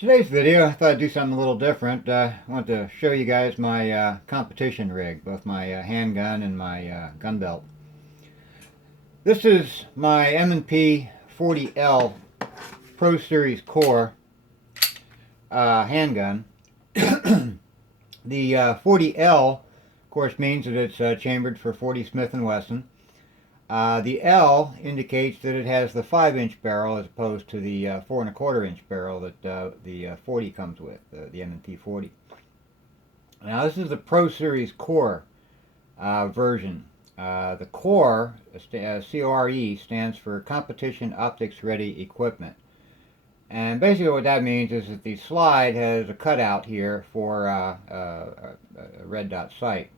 Today's video, I thought I'd do something a little different. I want to show you guys my competition rig, both my handgun and my gun belt. This is my M&P 40L Pro Series C.O.R.E handgun. The 40L, of course, means that it's chambered for 40 Smith & Wesson. The L indicates that it has the 5-inch barrel as opposed to the 4¼ inch barrel that the 40 comes with, the M&P 40. Now this is the Pro Series C.O.R.E version. The C.O.R.E, C-O-R-E, stands for Competition Optics Ready Equipment. And basically what that means is that the slide has a cutout here for a red dot sight.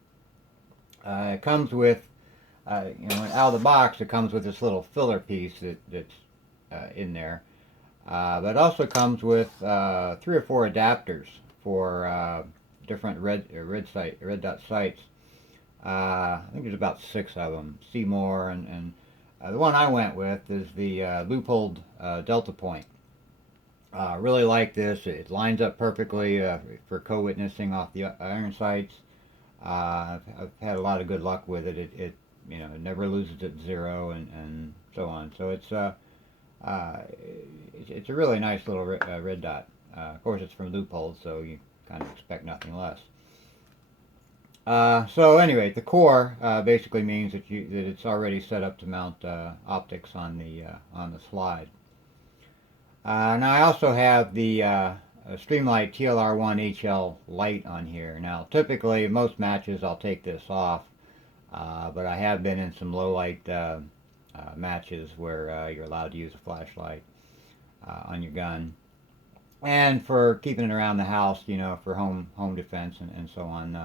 It comes with out of the box, it comes with this little filler piece that's in there. But it also comes with 3 or 4 adapters for different red dot sights. I think there's about 6 of them. C.O.R.E and the one I went with is the Leupold DeltaPoint. Really like this. It lines up perfectly for co-witnessing off the iron sights. I've had a lot of good luck with it. It never loses its zero and so on. So it's a really nice little red dot. Of course, it's from Leupold, so you kind of expect nothing less. So anyway, the C.O.R.E basically means that it's already set up to mount optics on the slide. Now I also have the Streamlight TLR-HL light on here. Now typically most matches I'll take this off. But I have been in some low light matches where you're allowed to use a flashlight on your gun, and for keeping it around the house, for home defense and so on.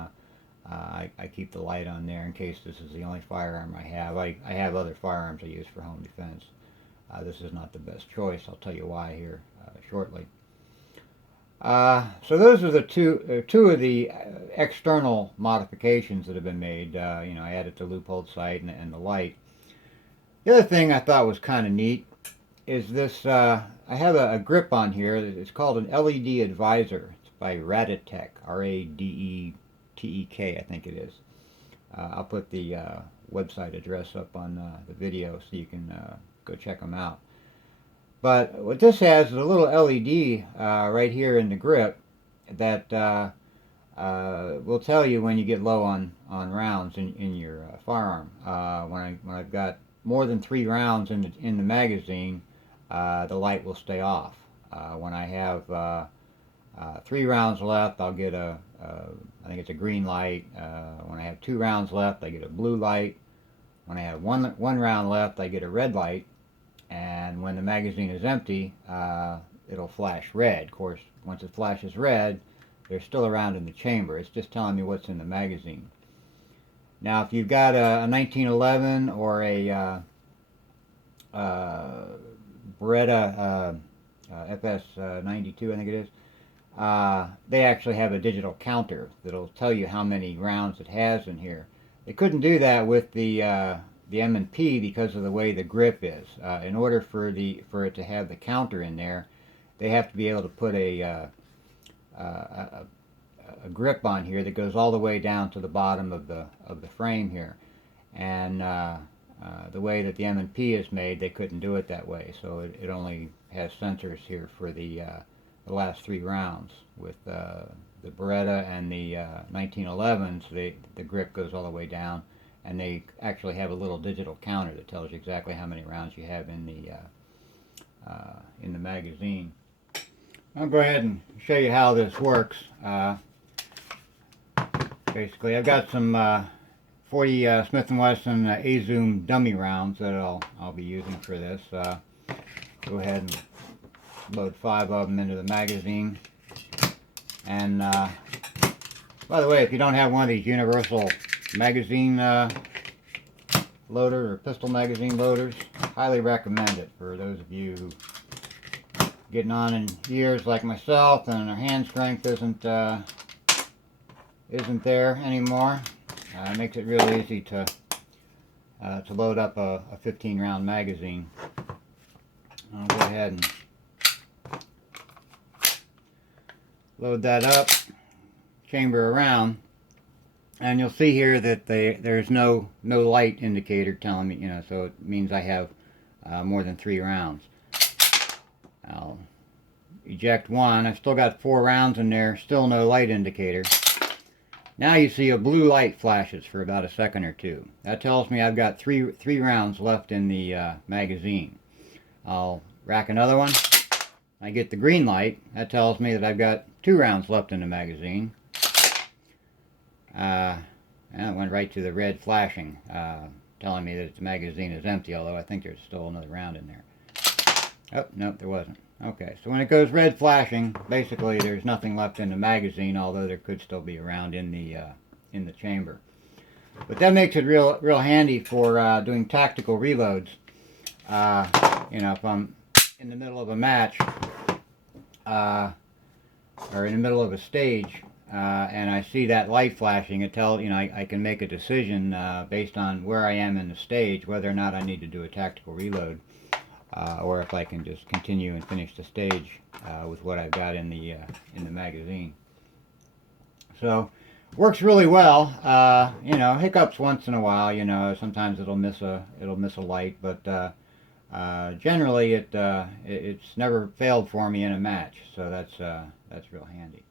I keep the light on there in case this is the only firearm I have. I have other firearms I use for home defense. This is not the best choice. I'll tell you why here shortly. So those are the two of the external modifications that have been made. I added the Leupold sight and the light. The other thing I thought was kind of neat is this. I have a grip on here. It's called an LED Advisor. It's by Radetec, R-A-D-E-T-E-K, I think it is. I'll put the website address up on the video so you can go check them out. But what this has is a little LED right here in the grip that will tell you when you get low on rounds in your firearm. When I've got more than 3 rounds in the magazine, the light will stay off. When I have 3 rounds left, I'll get I think it's a green light. When I have 2 rounds left, I get a blue light. When I have one round left, I get a red light. And when the magazine is empty, it'll flash red. Of course, once it flashes red, they're still around in the chamber. It's just telling me what's in the magazine. Now, if you've got a 1911 or a Beretta FS92, I think it is, they actually have a digital counter that'll tell you how many rounds it has in here. They couldn't do that with the M&P because of the way the grip is. In order for it to have the counter in there, they have to be able to put a grip on here that goes all the way down to the bottom of the frame here. And the way that the M&P is made, they couldn't do it that way. So it only has sensors here for the last 3 rounds. With the Beretta and the 1911s, the grip goes all the way down. And they actually have a little digital counter that tells you exactly how many rounds you have in the magazine. I'll go ahead and show you how this works. Basically, I've got some 40 Smith & Wesson A-Zoom dummy rounds that I'll be using for this. Go ahead and load 5 of them into the magazine. And by the way, if you don't have one of these universal magazine loader or pistol magazine loaders, highly recommend it for those of you who getting on in years like myself and our hand strength isn't there anymore. It makes it real easy to load up a 15-round magazine. I'll go ahead and Load that up, chamber around, and you'll see here that there's no light indicator telling me, you know, so it means I have more than 3 rounds. I'll eject one. I've still got 4 rounds in there, still no light indicator. Now you see a blue light flashes for about a second or two. That tells me I've got three rounds left in the magazine. I'll rack another one. I get the green light. That tells me that I've got 2 rounds left in the magazine. And it went right to the red flashing, telling me that the magazine is empty, although I think there's still another round in there. Oh, nope, there wasn't. Okay, so when it goes red flashing, basically there's nothing left in the magazine, although there could still be a round in the chamber. But that makes it real handy for doing tactical reloads. You know, if I'm in the middle of a match or in the middle of a stage and I see that light flashing, it tells, you know, I can make a decision based on where I am in the stage whether or not I need to do a tactical reload. Or if I can just continue and finish the stage with what I've got in the magazine. So works really well. You know, hiccups once in a while. You know, sometimes it'll miss a light, but generally it's never failed for me in a match. So that's real handy.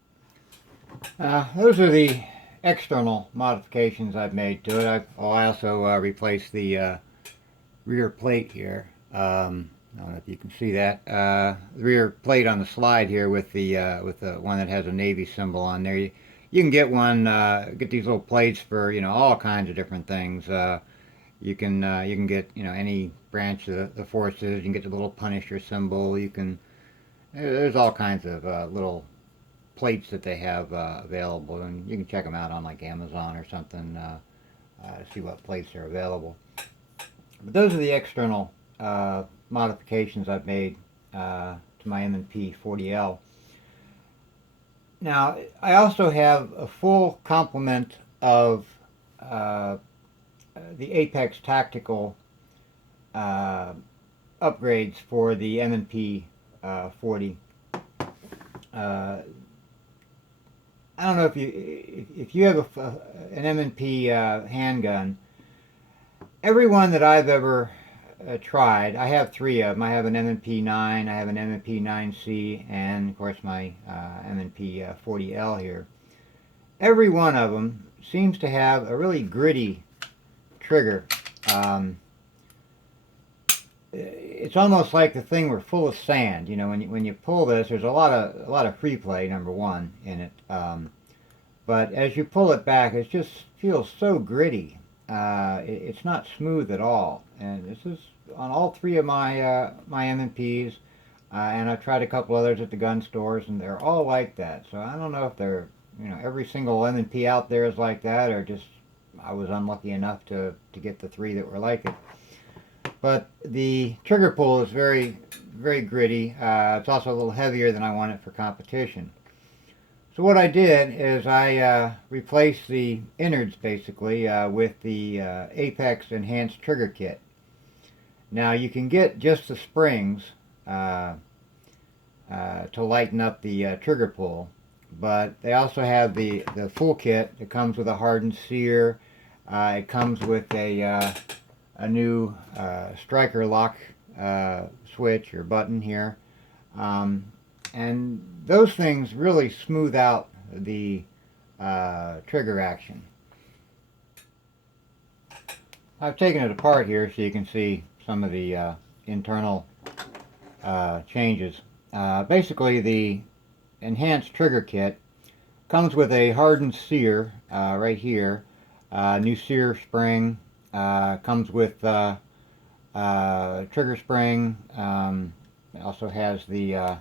Those are the external modifications I've made to it. I also replaced the rear plate here. I don't know if you can see that. The rear plate on the slide here with the one that has a Navy symbol on there. You can get one, get these little plates for, you know, all kinds of different things. You can get, you know, any branch of the forces. You can get the little Punisher symbol. You can, there's all kinds of little plates that they have available, and you can check them out on like Amazon or something to see what plates are available. But those are the external modifications I've made to my M&P 40L. Now, I also have a full complement of the Apex Tactical upgrades for the M&P 40. I don't know if you have an M&P handgun. Everyone that I've ever tried, I have 3 of them. I have an M&P 9, I have an M&P 9C, and of course my M&P 40L here. Every one of them seems to have a really gritty trigger. It's almost like the thing were full of sand. You know, when you pull this, there's a lot of free play, number one, in it. But as you pull it back, it just feels so gritty. It's not smooth at all, and this is on all 3 of my my M&Ps, and I've tried a couple others at the gun stores, and they're all like that. So I don't know if they're, you know, every single M&P out there is like that, or just I was unlucky enough to get the 3 that were like it. But the trigger pull is very gritty. It's also a little heavier than I want it for competition. So what I did is I replaced the innards basically with the Apex Enhanced Trigger Kit. Now you can get just the springs to lighten up the trigger pull, but they also have the full kit. It comes with a hardened sear. It comes with a new striker lock switch or button here. And those things really smooth out the trigger action. I've taken it apart here so you can see some of the internal changes. Basically, the enhanced trigger kit comes with a hardened sear right here, new sear spring, comes with trigger spring, it also has the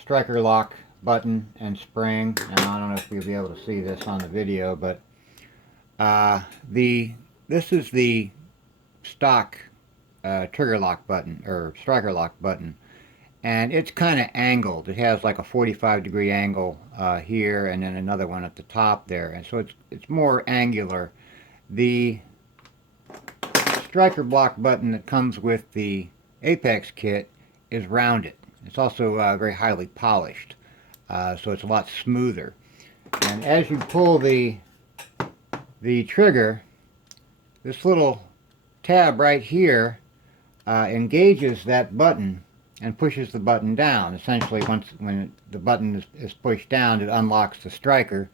striker lock button and spring, and I don't know if you'll be able to see this on the video, but this is the stock trigger lock button or striker lock button, and it's kind of angled. It has like a 45-degree angle here, and then another one at the top there, and so it's more angular. The striker block button that comes with the Apex kit is rounded. It's also very highly polished. so it's a lot smoother. And as you pull the trigger, this little tab right here engages that button and pushes the button down. Essentially, when the button is pushed down, it unlocks the striker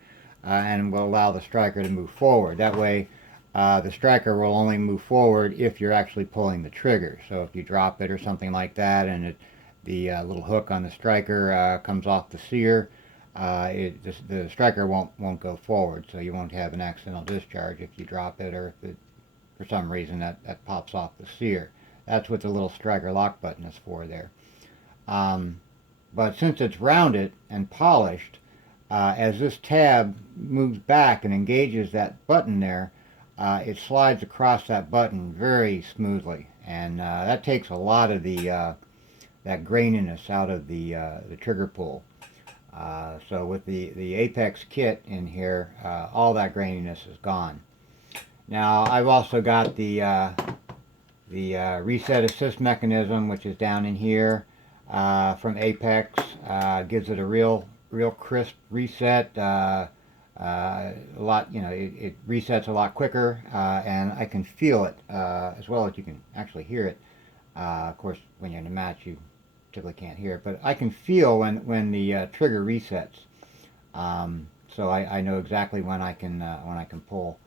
and will allow the striker to move forward. That way, the striker will only move forward if you're actually pulling the trigger. So if you drop it or something like that, and the little hook on the striker comes off the sear, the striker won't go forward. So you won't have an accidental discharge if you drop it, or if for some reason that pops off the sear. That's what the little striker lock button is for there. But since it's rounded and polished, as this tab moves back and engages that button there, it slides across that button very smoothly, and that takes a lot of that graininess out of the trigger pull. So with the Apex kit in here, all that graininess is gone. Now I've also got the reset assist mechanism, which is down in here from Apex. Gives it a real crisp reset. A lot, it resets a lot quicker, and I can feel it as well as you can actually hear it. Of course, when you're in a match, you typically can't hear it, but I can feel when the trigger resets. So I know exactly when I can pull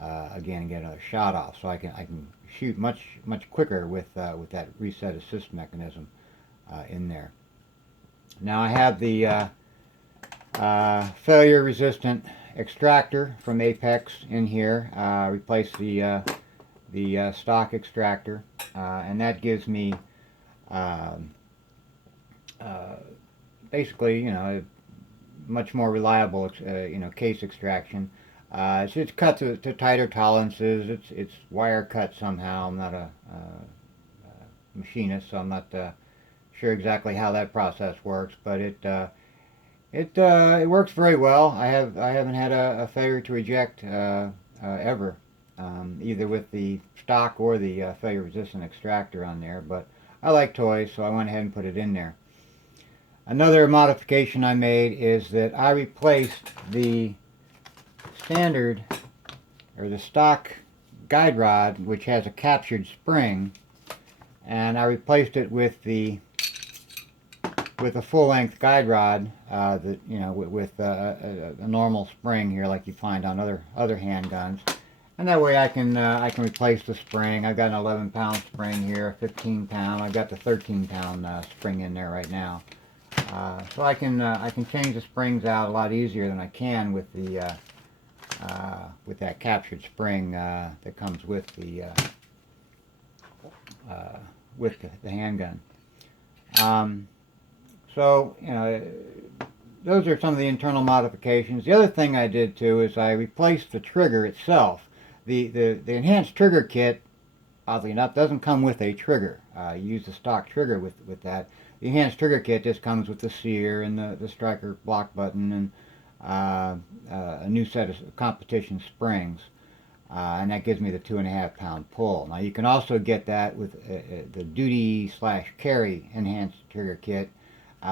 again and get another shot off. So I can shoot much quicker with that reset assist mechanism in there. Now I have the failure resistant extractor from Apex in here. Replace the stock extractor, and that gives me basically much more reliable case extraction. It's cut to tighter tolerances. It's wire cut somehow. I'm not a machinist, so I'm not sure exactly how that process works, but it works very well. I haven't had a failure to eject ever, either with the stock or the failure resistant extractor on there. But I like toys, so I went ahead and put it in there. Another modification I made is that I replaced the standard or the stock guide rod, which has a captured spring, and I replaced it with a full-length guide rod with a normal spring here, like you find on other handguns, and that way I can replace the spring. I've got an 11-pound spring here, a 15-pound. I've got the 13-pound spring in there right now, so I can change the springs out a lot easier than I can with that captured spring that comes with the handgun. So, those are some of the internal modifications. The other thing I did too is I replaced the trigger itself. The enhanced trigger kit, oddly enough, doesn't come with a trigger. You use the stock trigger with that. The enhanced trigger kit just comes with the sear and the striker block button and a new set of competition springs. And that gives me the 2.5-pound pull. Now you can also get that with the duty/carry enhanced trigger kit,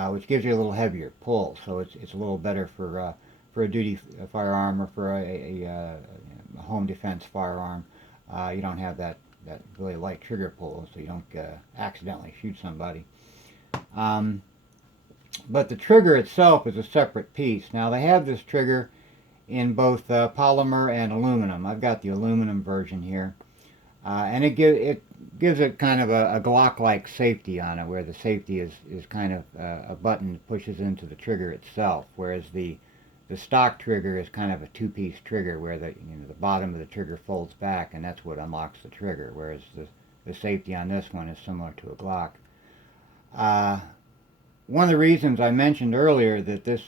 which gives you a little heavier pull. So it's a little better for a duty firearm or for a home defense firearm. You don't have that really light trigger pull, so you don't accidentally shoot somebody. But the trigger itself is a separate piece. Now they have this trigger in both polymer and aluminum. I've got the aluminum version here, and it gives it kind of a Glock-like safety on it, where the safety is kind of a button that pushes into the trigger itself, whereas the stock trigger is kind of a two-piece trigger, where the bottom of the trigger folds back, and that's what unlocks the trigger, whereas the safety on this one is similar to a Glock. One of the reasons I mentioned earlier that this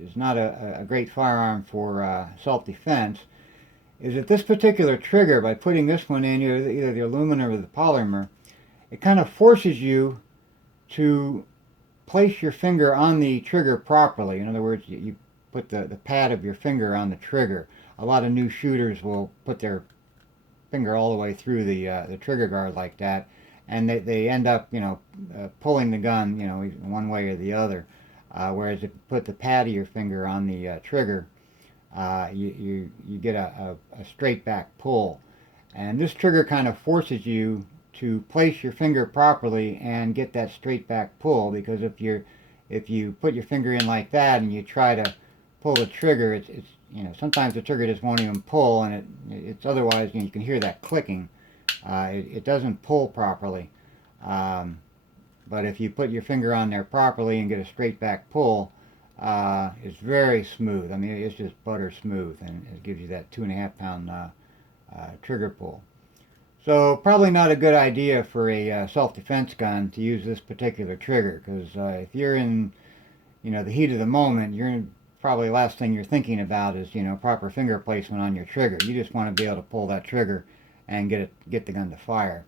is not a great firearm for self-defense is that this particular trigger, by putting this one in, either the aluminum or the polymer, it kind of forces you to place your finger on the trigger properly. In other words, you put the pad of your finger on the trigger. A lot of new shooters will put their finger all the way through the trigger guard like that, and they end up pulling the gun one way or the other. Whereas if you put the pad of your finger on the trigger, you get a straight back pull. And this trigger kind of forces you to place your finger properly and get that straight back pull, because if you put your finger in like that and you try to pull the trigger, it's sometimes the trigger just won't even pull, and it's otherwise, you can hear that clicking. It doesn't pull properly. But if you put your finger on there properly and get a straight back pull, it's very smooth. I mean, it's just butter smooth, and it gives you that 2.5 pound trigger pull. So probably not a good idea for a self-defense gun to use this particular trigger, because if you're in the heat of the moment, probably last thing you're thinking about is proper finger placement on your trigger. You just want to be able to pull that trigger and get the gun to fire.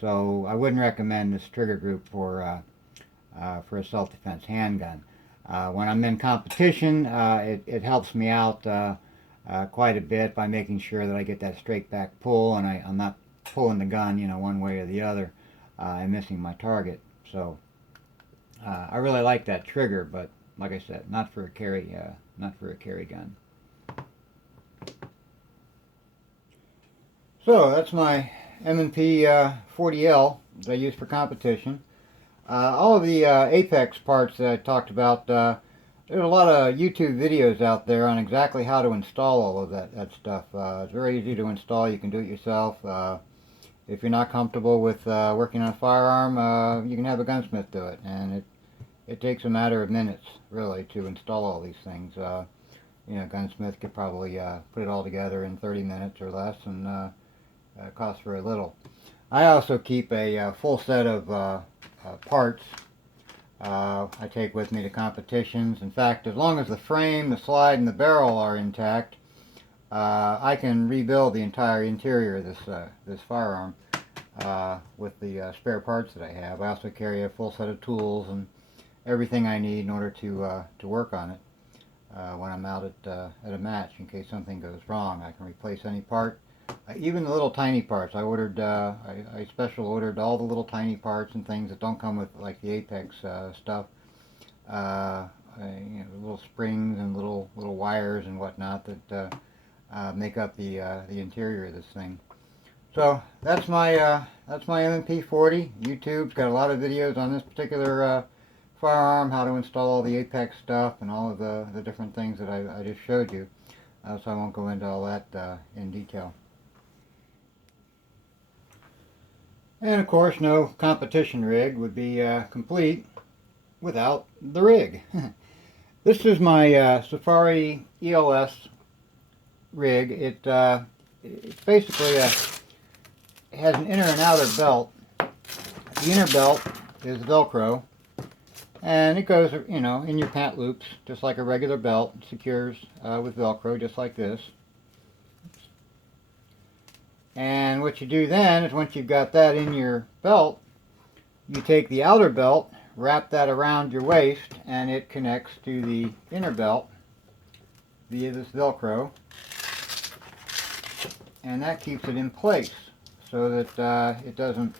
So I wouldn't recommend this trigger group for a self-defense handgun. When I'm in competition, it helps me out quite a bit by making sure that I get that straight back pull, and I'm not pulling the gun one way or the other and missing my target. So I really like that trigger, but like I said, not for a carry gun. So that's my M&P 40L that I use for competition. All of the Apex parts that I talked about, there's a lot of YouTube videos out there on exactly how to install all of that stuff. It's very easy to install. You can do it yourself. If you're not comfortable with working on a firearm, you can have a gunsmith do it, and it takes a matter of minutes, really, to install all these things. A gunsmith could probably put it all together in 30 minutes or less, and costs very little. I also keep a full set of parts I take with me to competitions. In fact, as long as the frame, the slide, and the barrel are intact, I can rebuild the entire interior of this firearm with the spare parts that I have. I also carry a full set of tools and everything I need in order to work on it when I'm out at a match, in case something goes wrong. I can replace any part. Even the little tiny parts. I special ordered all the little tiny parts and things that don't come with, like the Apex stuff. Little springs and little wires and whatnot that make up the interior of this thing. So that's my M&P 40. YouTube's got a lot of videos on this particular firearm, how to install all the Apex stuff and all of the different things that I just showed you. So I won't go into all that in detail. And of course, no competition rig would be complete without the rig. This is my Safari ELS rig. It basically has an inner and outer belt. The inner belt is Velcro, and it goes, in your pant loops, just like a regular belt. It secures with Velcro, just like this. And what you do then is, once you've got that in your belt, you take the outer belt, wrap that around your waist, and it connects to the inner belt via this Velcro, and that keeps it in place so that it doesn't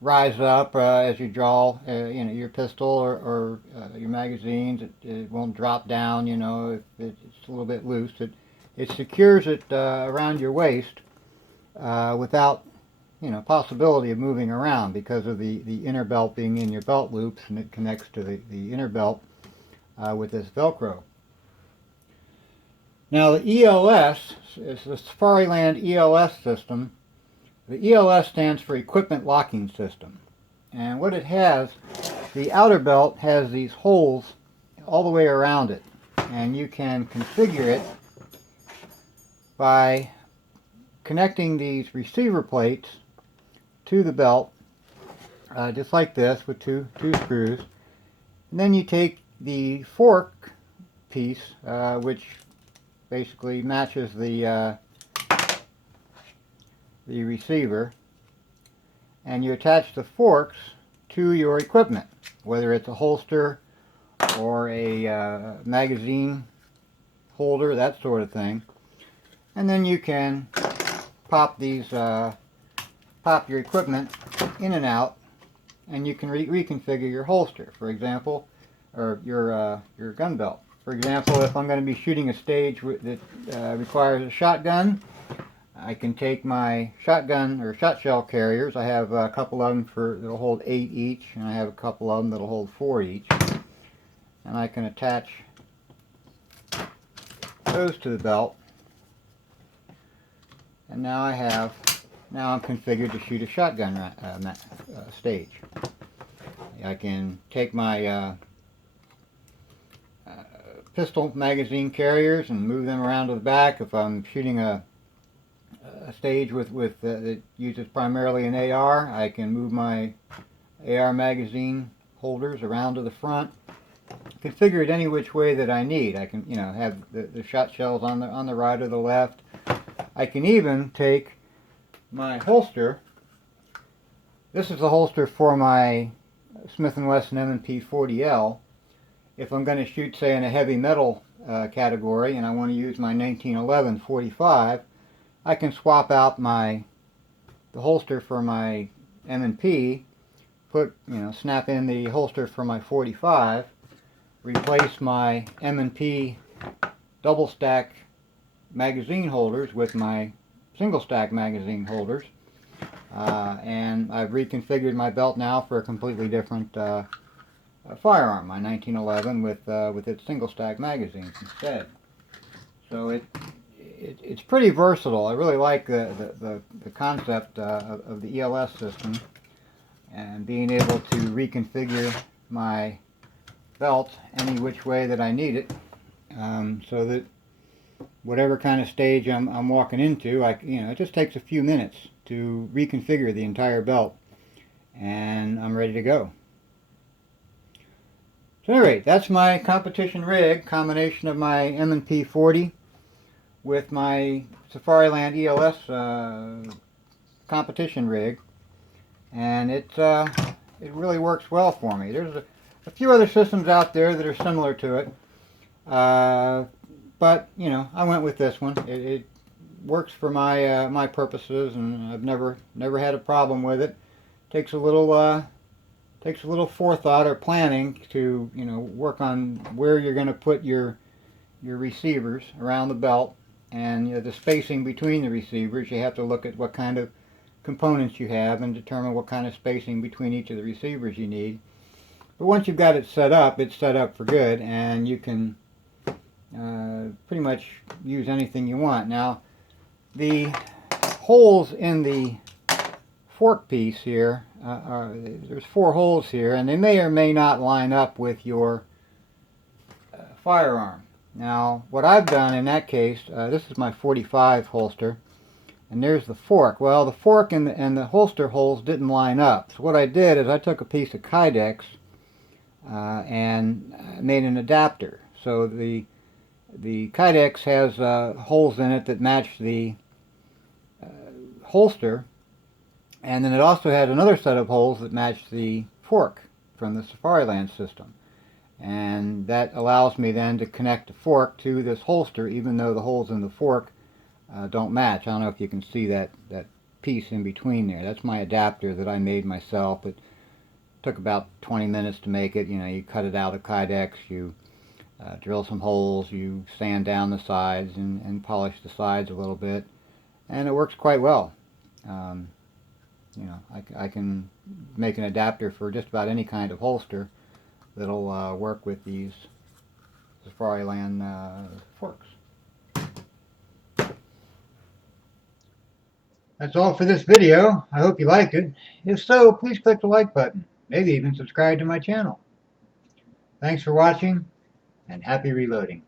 rise up as you draw your pistol or your magazines. It won't drop down, if it's a little bit loose. It secures it around your waist without possibility of moving around, because of the inner belt being in your belt loops, and it connects to the inner belt with this Velcro. Now the ELS is the SafariLand ELS system. The ELS stands for Equipment Locking System, and what it has, the outer belt has these holes all the way around it, and you can configure it by connecting these receiver plates to the belt, just like this, with two screws. And then you take the fork piece, which basically matches the receiver, and you attach the forks to your equipment, whether it's a holster or a magazine holder, that sort of thing. And then you can pop your equipment in and out, and you can reconfigure your holster. For example, or your gun belt. For example, if I'm going to be shooting a stage that requires a shotgun, I can take my shotgun or shot shell carriers. I have a couple of them that'll hold 8 each, and I have a couple of them that'll hold 4 each. And I can attach those to the belt. And now I'm configured to shoot a shotgun stage. I can take my pistol magazine carriers and move them around to the back. If I'm shooting a stage that uses primarily an AR, I can move my AR magazine holders around to the front. Configure it any which way that I need. I can, have the shot shells on the right or the left. I can even take my holster. This is the holster for my Smith & Wesson M&P 40L. If I'm going to shoot, say, in a heavy metal category, and I want to use my 1911 45, I can swap out the holster for my M&P, snap in the holster for my 45, replace my M&P double stack magazine holders with my single stack magazine holders, and I've reconfigured my belt now for a completely different firearm, my 1911 with its single stack magazines instead. So it's pretty versatile. I really like the concept of the ELS system, and being able to reconfigure my belt any which way that I need it, so that whatever kind of stage I'm walking into, it just takes a few minutes to reconfigure the entire belt, and I'm ready to go. So anyway, that's my competition rig, combination of my M&P 40 with my SafariLand ELS competition rig, and it really works well for me. There's a few other systems out there that are similar to it, but I went with this one. It works for my purposes, and I've never had a problem with it. Takes a little forethought or planning to work on where you're going to put your receivers around the belt, and the spacing between the receivers. You have to look at what kind of components you have and determine what kind of spacing between each of the receivers you need. But once you've got it set up, it's set up for good, and you can pretty much use anything you want. Now, the holes in the fork piece here, there's 4 holes here, and they may or may not line up with your firearm. Now, what I've done in that case, this is my 45 holster, and there's the fork. Well, the fork and the holster holes didn't line up. So what I did is I took a piece of Kydex and made an adapter. So the Kydex has holes in it that match the holster, and then it also had another set of holes that match the fork from the SafariLand system. And that allows me then to connect the fork to this holster, even though the holes in the fork don't match. I don't know if you can see that piece in between there. That's my adapter that I made myself. It took about 20 minutes to make it. You cut it out of Kydex, you drill some holes, you sand down the sides and polish the sides a little bit, and it works quite well. I can make an adapter for just about any kind of holster that'll work with these SafariLand forks. That's all for this video. I hope you liked it. If so, please click the like button. Maybe even subscribe to my channel. Thanks for watching, and happy reloading.